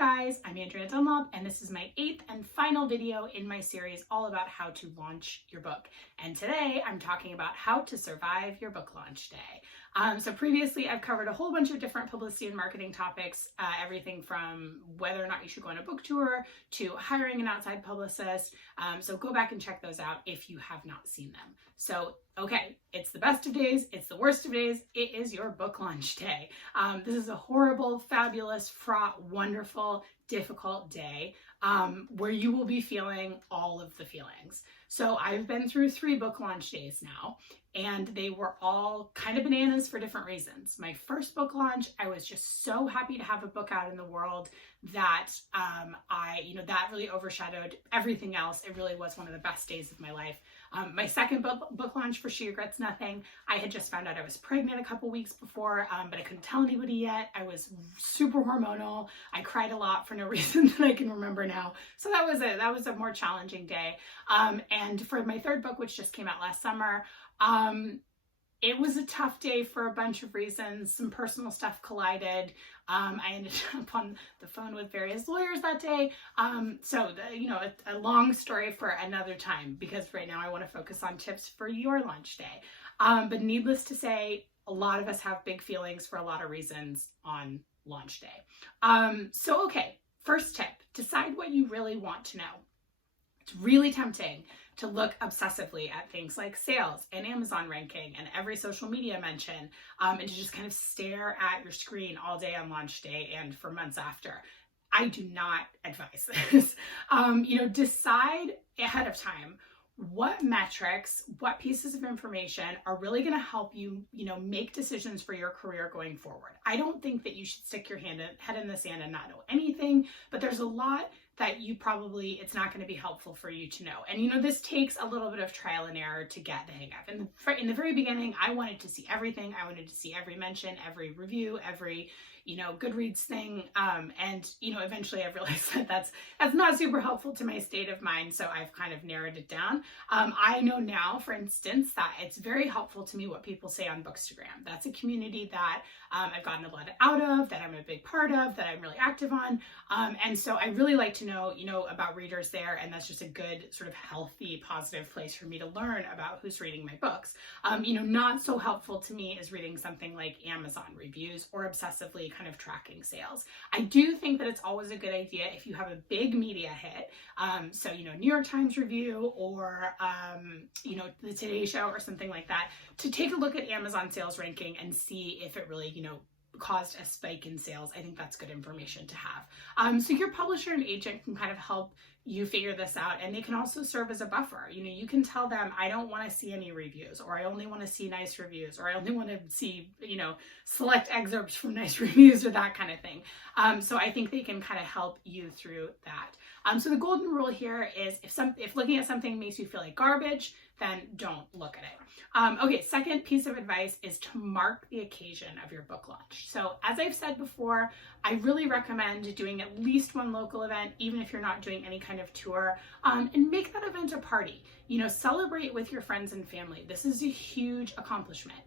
guys, I'm Andrea Dunlop, and this is my 8th and final video in my series all about how to launch your book. And today I'm talking about how to survive your book launch day. So previously I've covered a whole bunch of different publicity and marketing topics, everything from whether or not you should go on a book tour to hiring an outside publicist. So go back and check those out if you have not seen them. So, okay, it's the best of days, it's the worst of days, it is your book launch day. This is a horrible, fabulous, fraught, wonderful, difficult day where you will be feeling all of the feelings. So I've been through 3 book launch days now, and they were all kind of bananas for different reasons. My first book launch, I was just so happy to have a book out in the world that that really overshadowed everything else. It really was one of the best days of my life. My second book launch, for She Regrets Nothing, I had just found out I was pregnant a couple weeks before, but I couldn't tell anybody yet. I was super hormonal. I cried a lot for no reason that I can remember now. So that was a more challenging day. And for my third book, which just came out last summer, it was a tough day for a bunch of reasons. Some personal stuff collided. I ended up on the phone with various lawyers that day. A long story for another time, because right now I want to focus on tips for your launch day. But needless to say, a lot of us have big feelings for a lot of reasons on launch day. Okay, first tip, decide what you really want to know. It's really tempting to look obsessively at things like sales and Amazon ranking and every social media mention, and to just kind of stare at your screen all day on launch day and for months after. I do not advise this. Decide ahead of time what metrics, what pieces of information are really going to help you, make decisions for your career going forward. I don't think that you should stick your head in the sand and not know anything, but there's a lot that it's not going to be helpful for you to know. And this takes a little bit of trial and error to get the hang of. In the very beginning, I wanted to see everything. I wanted to see every mention, every review, every Goodreads thing. Eventually I've realized that that's not super helpful to my state of mind. So I've kind of narrowed it down. I know now, for instance, that it's very helpful to me what people say on Bookstagram. That's a community that I've gotten a lot out of, that I'm a big part of, that I'm really active on. And so I really like to know, about readers there. And that's just a good sort of healthy, positive place for me to learn about who's reading my books. Not so helpful to me is reading something like Amazon reviews or obsessively kind of tracking sales. I do think that it's always a good idea if you have a big media hit, New York Times review or the Today Show or something like that, to take a look at Amazon sales ranking and see if it really caused a spike in sales. I think that's good information to have. So your publisher and agent can kind of help you figure this out, and they can also serve as a buffer. You can tell them, I don't want to see any reviews, or I only want to see nice reviews, or I only want to see, select excerpts from nice reviews, or that kind of thing. So I think they can kind of help you through that. So the golden rule here is if looking at something makes you feel like garbage, then don't look at it. Okay, second piece of advice is to mark the occasion of your book launch. So as I've said before, I really recommend doing at least one local event, even if you're not doing any kind of tour, and make that event a party. Celebrate with your friends and family. This is a huge accomplishment.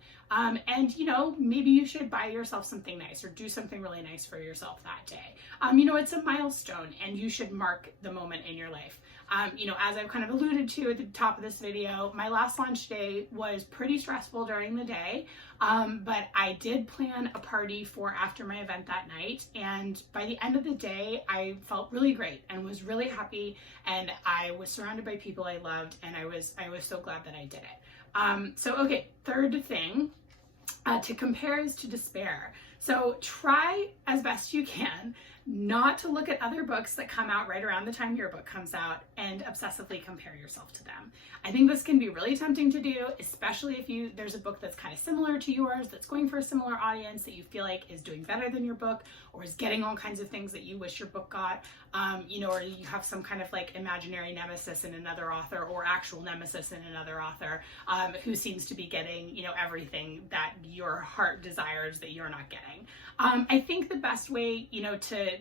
Maybe you should buy yourself something nice or do something really nice for yourself that day. It's a milestone, and you should mark the moment in your life. As I've kind of alluded to at the top of this video, my last launch day was pretty stressful during the day, but I did plan a party for after my event that night, and by the end of the day, I felt really great and was really happy, and I was surrounded by people I loved, and I was so glad that I did it. Third thing, to compare is to despair. So try as best you can not to look at other books that come out right around the time your book comes out and obsessively compare yourself to them. I think this can be really tempting to do, especially if there's a book that's kind of similar to yours, that's going for a similar audience, that you feel like is doing better than your book, or is getting all kinds of things that you wish your book got, or you have some kind of like imaginary nemesis in another author, or actual nemesis in another author, who seems to be getting, everything that your heart desires that you're not getting. I think the best way,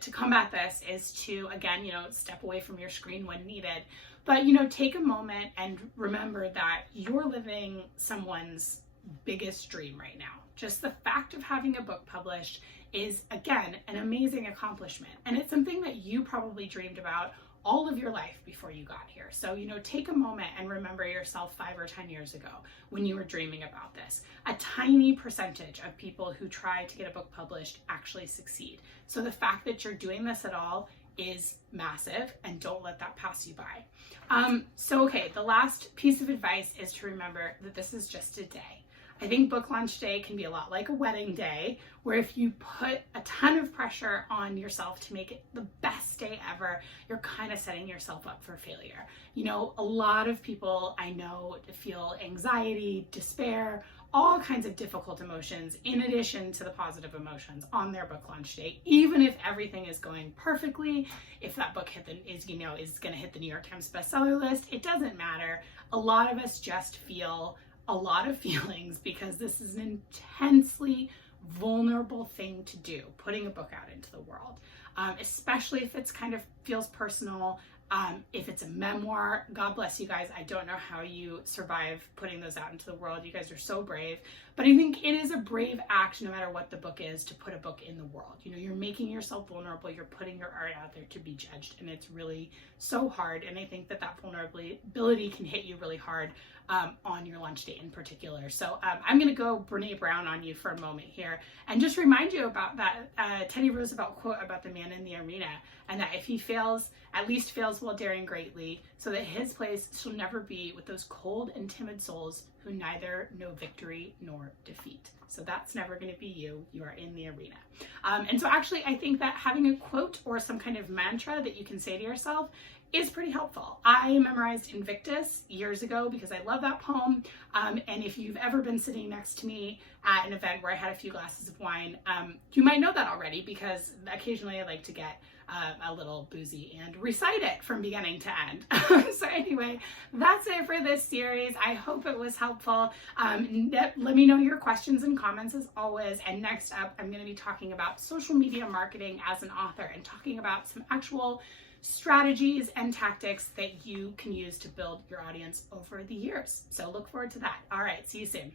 to combat this is to, again, step away from your screen when needed, but, take a moment and remember that you're living someone's biggest dream right now. Just the fact of having a book published is, again, an amazing accomplishment. And it's something that you probably dreamed about all of your life before you got here. So, take a moment and remember yourself 5 or 10 years ago when you were dreaming about this. A tiny percentage of people who try to get a book published actually succeed. So the fact that you're doing this at all is massive, and don't let that pass you by. Okay, the last piece of advice is to remember that this is just a day. I think book launch day can be a lot like a wedding day, where if you put a ton of pressure on yourself to make it the best day ever, you're kind of setting yourself up for failure. A lot of people I know feel anxiety, despair, all kinds of difficult emotions in addition to the positive emotions on their book launch day, even if everything is going perfectly. If that book is going to hit the New York Times bestseller list, it doesn't matter. A lot of us just feel a lot of feelings because this is an intensely vulnerable thing to do, putting a book out into the world, especially if it's kind of feels personal. If it's a memoir, God bless you guys. I don't know how you survive putting those out into the world. You guys are so brave. But I think it is a brave act, no matter what the book is, to put a book in the world. You're making yourself vulnerable. You're putting your art out there to be judged. And it's really so hard. And I think that vulnerability can hit you really hard on your launch date in particular. So I'm going to go Brene Brown on you for a moment here and just remind you about that Teddy Roosevelt quote about the man in the arena, and that if he fails, at least fails while daring greatly, so that his place shall never be with those cold and timid souls who neither know victory nor defeat. So that's never going to be you. You are in the arena. And so actually, I think that having a quote or some kind of mantra that you can say to yourself is pretty helpful. I memorized Invictus years ago because I love that poem. And if you've ever been sitting next to me at an event where I had a few glasses of wine, you might know that already, because occasionally I like to get a little boozy and recite it from beginning to end. So anyway, that's it for this series. I hope it was helpful. Let me know your questions and comments as always. And next up, I'm going to be talking about social media marketing as an author and talking about some actual strategies and tactics that you can use to build your audience over the years. So look forward to that. All right, see you soon.